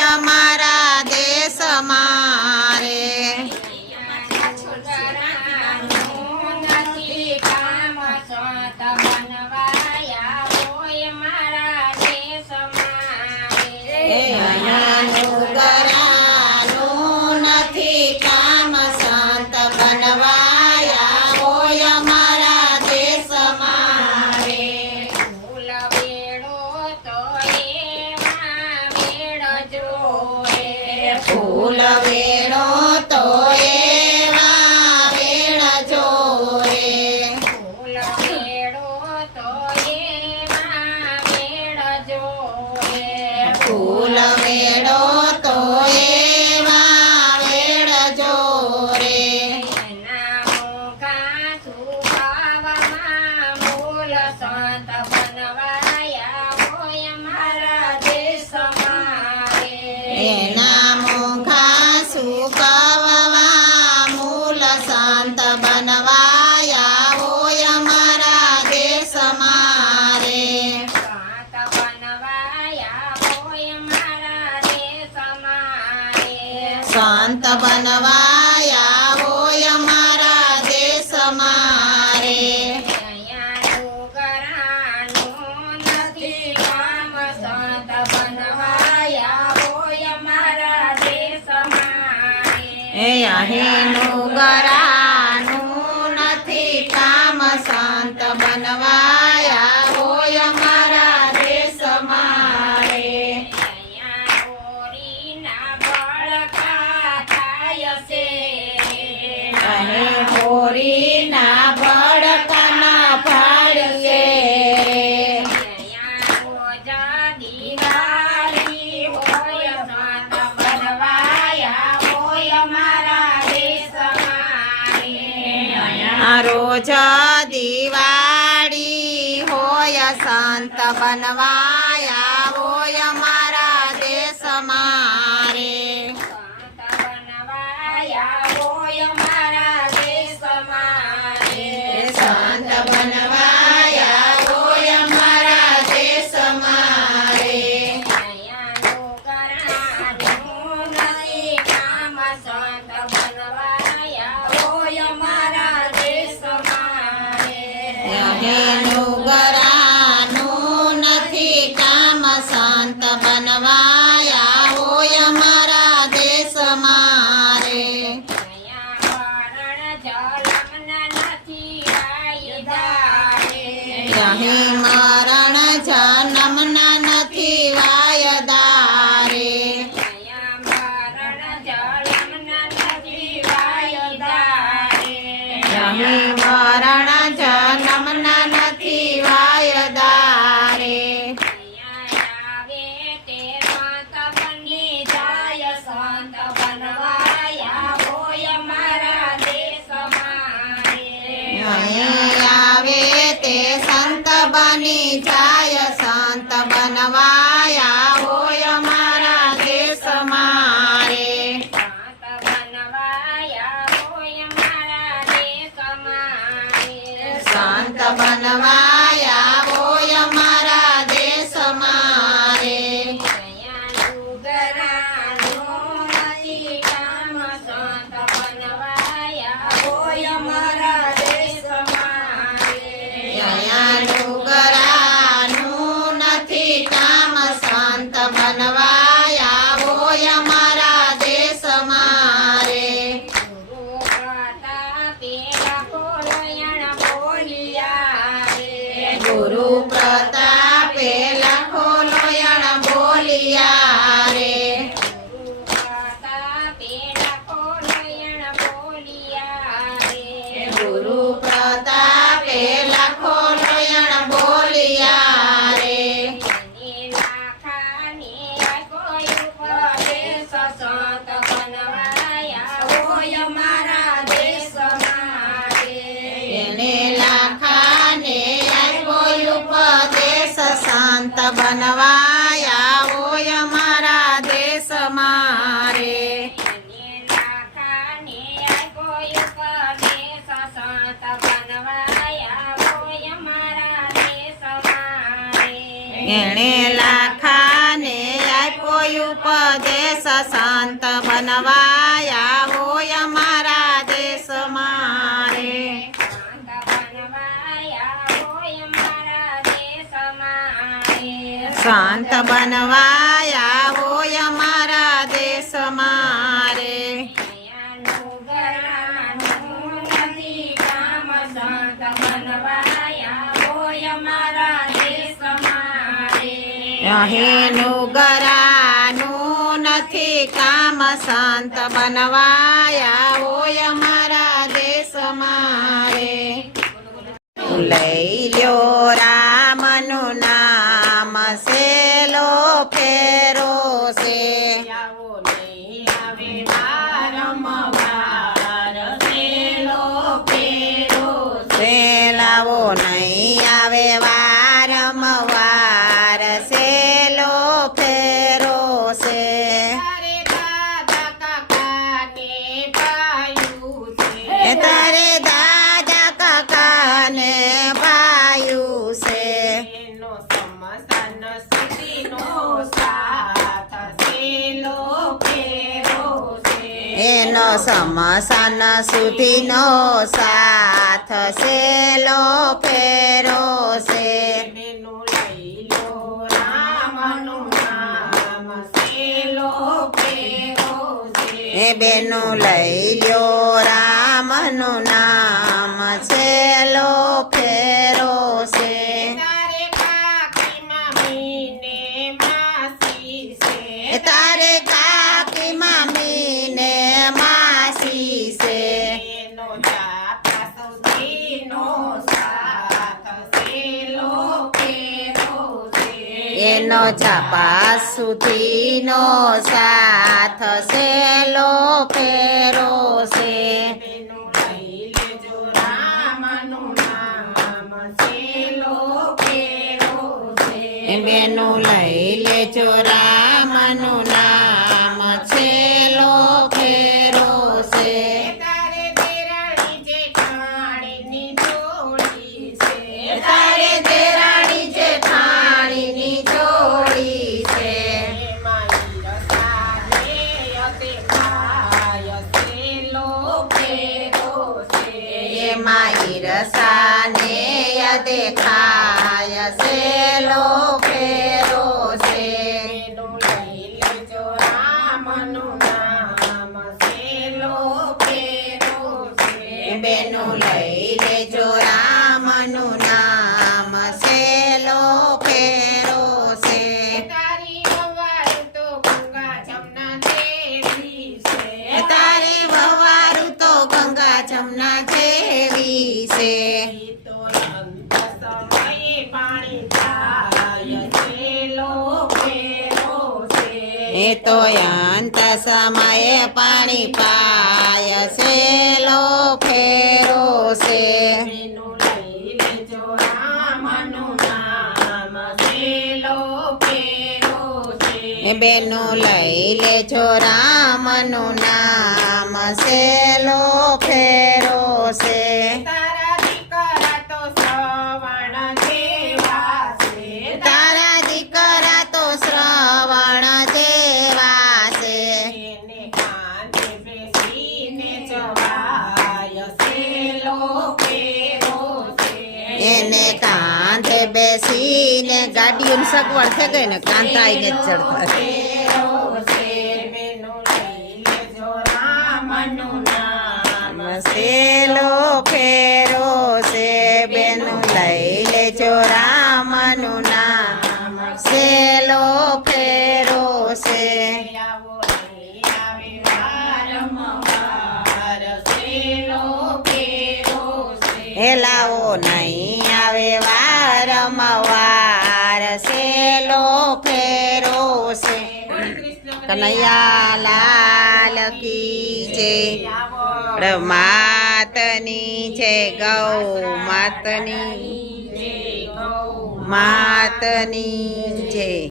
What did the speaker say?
અમારા દેશ મારે ફૂલ વેણો તો એવા વેણ જોરે ફૂલ વેણો તો એવા વેણ જોરે ફૂલ વેણો તો એવા વેણ જોરે એના મોંઘા સુભાવમાં મૂલ સંત બનવાયા હોય અમારા દેશમાં એના મૂલ સંત બનવાયા હોય અમારા દેશ મારે સંત બનવાયા હોય અમારા દેશ મારે સંત બનવાયા હોય અમારા દેશ મારે અહીંયા ડુંગરાનું નથી કામ સંત બનવાયા હોય અમારા દેશ અહીંનું ગરાનું નથી કામ સંત બનવાયા હોય અમારા દેશ મારે અહીંયા હોરીના બળકા થાય છે અહીં હોરીના બળકામાં પાડશે અહીંયા રોજા દિવાળી હોય સંત બનવાયા રોજ દિવાળી હોય સંત બનવાયા હોય અમારા દેશ મારે સંત બનવાયા હોય અમારા દેશ મારે સંત બનવાયા હોય અમારા દેશ મારે અહીંયા ડુંગરાનું નથી કામ સંત બનવાયા હોય અમારા ગરાનું નથી કામ સંત બનવાયા હોય અમારા દેશ મારે અહીં મરણ જન્મના નથી વાયદારે અહીં મરણ જન્મના નથી વાયદારે આવે તે સંત બની જાય સંત બનવાયા હોય અમારા દેશ મારે આવે તે સંત બની જાય સંત બનવાયા હોય અમારા દેશ મારે સંત બનવાયા હોય અમારા દેશ મારે સંત બનવાયા હોય અમારા દેશ મારે અહીંયા ડુંગરાનું નથી કામ સંત બનવાયા હોય અમારા દેશ મારે અહીંયા ડુંગરાનું નથી કામ સંત બનવાયા હોય અમારા દેશ મારે ગુરુ પ્રતાપે લખો લોયણ બોલિયા રે ગુરુ પ્રતાપે લખો લોયણ બોલિયા રે સંત બનવાયા હોય અમારા દેશ મારે એને લાખાને ઉપદેશ સંત બનવાયા હોય અમારા દેશ મારે એણે લાખાને આપ્યો દેશ સંત બનવાયા હોય અમારા દેશમાં રે શાંત બનવાયા હોય મારા દેશમાં રે શાંત બનવાયા હોય અમારા દેશમાં રે દયાનું ઘરાનું નથી કામ શાંત બનવાયા હોય મારા દેશમાં રે અહીંનું ગરાનું નથી કામ સંત બનવાયા હોય અમારા દેશમાં રે લઈ લ્યો રામનું નામ સેલો ફેરો છે આવો નહીં આવે વારંવાર સેલો ફેરો સેલાવો નહીં આવે વારંવાર સેલો ફેરો છે તારે દાદા કાકાને પાયું છે તારે દાદા કાકાને પાયું છે એનો સમસાન સુધીનો સાથ સેલો ફેરો છે એનો સમસાન સુધીનો સાથ સેલો ફેરો છે બેનું લઈ લો રામનું નામ સેલો ફેરો છે એ બેનું લઈ લ્યો રામનું નામ સેલો ફેરો છે તારે કાકી મામીને માસી છે તારે કાકી મામી ને માસી છે એનો ચાપા સુધીનો સાથ સેલો ફેરો છે એનો છાપા સુધીનો સાથ સેલો ફેરો છે બેનું લઈ લેજો રામનું નામ સેલો ફેરો છે બેનું લઈ લેજો રામનું નામ સેલો ફેરો છે તારે દેરાણી જેઠાણીની જોડી છે તારે દેરાણી જેઠાણીની જોડી છે એમાં ઈરસાને અતે ખાય સેલો ફેરો છે એમાં ઈરસાને દેખાય સેલો ફેરો છે બેનું લઈ લેજો રામનું નામ સેલો ફેરો છે બેનું લઈ લેજો રામનું નામ સેલો ફેરો છે તારી વવાર તો ગંગા જમના દેવી છે તારી વવારું તો ગંગા જમના જેવી છે ઈ તો અંત સમયે પાણી થાય સેલો ફેરો છે એ તો અંત સમયે પાણી પાય સેલો ફેરો છે બેનું લઈ લેજો રામનું નામ સેલો ફેરો છે બેનું લઈ લેજો રામનું નામ સેલો ફેરો છે તારા દીકરા તો શ્રવણ જેવા છે તારા દીકરા તો શ્રવણ જેવા છે એને કાંધે બેસીને જવાય સેલો ફેરો છે એને કાંધે બેસીને ગાડીઓની સગવડ થઈ ગઈ ને કાંધા આઈને જ ચડતા ફેરો છે બેનું લઈ લેજો રામનું નામ સેલો ફેરો છે બેનું લઈ લેજો રામનું નામ સેલો ફેરો છે આવો નહીં આવે વારંવાર સેલો ફેરો છે હેલાવો નહીં આવે વારંવાર સેલો ફેરો છે કનૈયા લાલ કી જય માતની છે ગૌ માતની જય ગૌ માતની છે